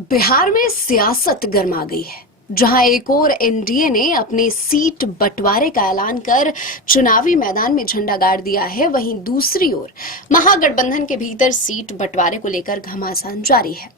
बिहार में सियासत गर्मा गई है। जहां एक और एनडीए ने अपने सीट बंटवारे का ऐलान कर चुनावी मैदान में झंडा गाड़ दिया है, वहीं दूसरी ओर महागठबंधन के भीतर सीट बंटवारे को लेकर घमासान जारी है।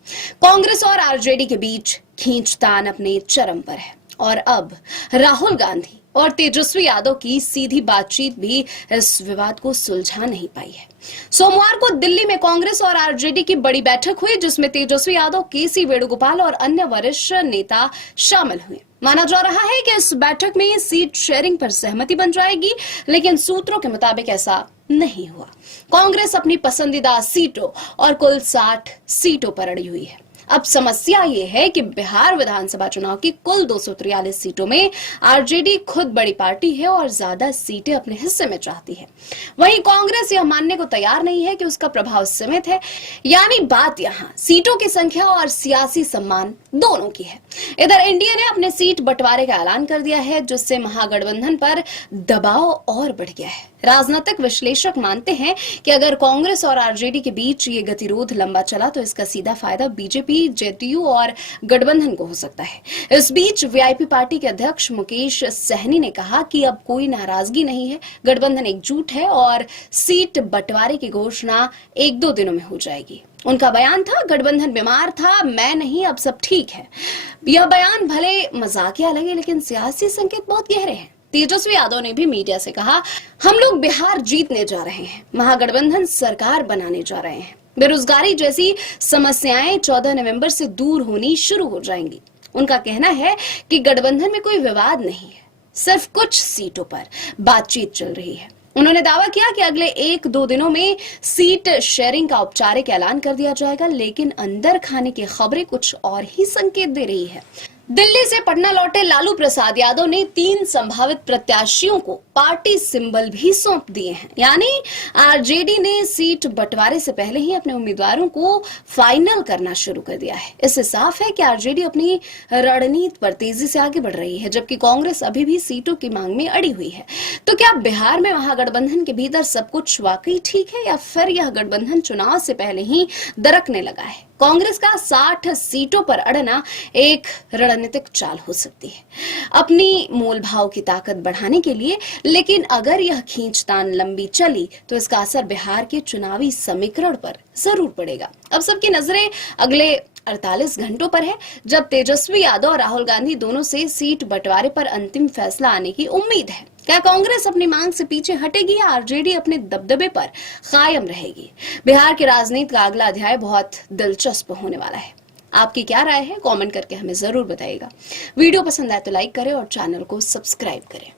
कांग्रेस और आरजेडी के बीच खींचतान अपने चरम पर है और अब राहुल गांधी और तेजस्वी यादव की सीधी बातचीत भी इस विवाद को सुलझा नहीं पाई है। सोमवार को दिल्ली में कांग्रेस और आरजेडी की बड़ी बैठक हुई, जिसमें तेजस्वी यादव, केसी वेणुगोपाल और अन्य वरिष्ठ नेता शामिल हुए। माना जा रहा है कि इस बैठक में सीट शेयरिंग पर सहमति बन जाएगी, लेकिन सूत्रों के मुताबिक ऐसा नहीं हुआ। कांग्रेस अपनी पसंदीदा सीटों और कुल 60 सीटों पर अड़ी हुई है। अब समस्या ये है कि बिहार विधानसभा चुनाव की कुल 243 सीटों में आरजेडी खुद बड़ी पार्टी है और ज्यादा सीटें अपने हिस्से में चाहती है। वहीं कांग्रेस यह मानने को तैयार नहीं है कि उसका प्रभाव सीमित है। यानी बात यहां सीटों की संख्या और सियासी सम्मान दोनों की है। इधर एनडीए ने अपने सीट बंटवारे का ऐलान कर दिया है, जिससे महागठबंधन पर दबाव और बढ़ गया है। राजनीतिक विश्लेषक मानते हैं कि अगर कांग्रेस और आरजेडी के बीच ये गतिरोध लंबा चला तो इसका सीधा फायदा बीजेपी, जेडीयू और गठबंधन को हो सकता है। इस बीच वीआईपी पार्टी के अध्यक्ष मुकेश सहनी ने कहा कि अब कोई नाराजगी नहीं है, गठबंधन एकजुट है और सीट बंटवारे की घोषणा 1-2 दिनों में हो जाएगी। उनका बयान था, गठबंधन बीमार था, मैं नहीं, अब सब ठीक है। यह बयान भले मजाकिया लगे, लेकिन सियासी संकेत बहुत गहरे हैं। तेजस्वी यादव ने भी मीडिया से कहा, हम लोग बिहार जीतने जा रहे हैं, महागठबंधन सरकार बनाने जा रहे हैं। बेरोजगारी जैसी समस्याएं 14 नवंबर से दूर होनी शुरू हो जाएंगी। उनका कहना है कि गठबंधन में कोई विवाद नहीं है, सिर्फ कुछ सीटों पर बातचीत चल रही है। उन्होंने दावा किया कि अगले 1-2 दिनों में सीट शेयरिंग का औपचारिक ऐलान कर दिया जाएगा, लेकिन अंदर खाने की खबरें कुछ और ही संकेत दे रही है। दिल्ली से पटना लौटे लालू प्रसाद यादव ने 3 संभावित प्रत्याशियों को पार्टी सिंबल भी सौंप दिए हैं। यानी आरजेडी ने सीट बंटवारे से पहले ही अपने उम्मीदवारों को फाइनल करना शुरू कर दिया है। इससे साफ है कि आरजेडी अपनी रणनीति पर तेजी से आगे बढ़ रही है, जबकि कांग्रेस अभी भी सीटों की मांग में अड़ी हुई है। तो क्या बिहार में महागठबंधन के भीतर सब कुछ वाकई ठीक है, या फिर यह गठबंधन चुनाव से पहले ही दरकने लगा है? कांग्रेस का 60 सीटों पर अड़ना एक रणनीतिक चाल हो सकती है, अपनी मोलभाव की ताकत बढ़ाने के लिए। लेकिन अगर यह खींचतान लंबी चली तो इसका असर बिहार के चुनावी समीकरण पर जरूर पड़ेगा। अब सबकी नजरें अगले 48 घंटों पर है, जब तेजस्वी यादव और राहुल गांधी दोनों से सीट बंटवारे पर अंतिम फैसला आने की उम्मीद है। क्या कांग्रेस अपनी मांग से पीछे हटेगी या आरजेडी अपने दबदबे पर कायम रहेगी? बिहार की राजनीति का अगला अध्याय बहुत दिलचस्प होने वाला है। आपकी क्या राय है? कमेंट करके हमें जरूर बताइएगा। वीडियो पसंद आए तो लाइक करें और चैनल को सब्सक्राइब करें।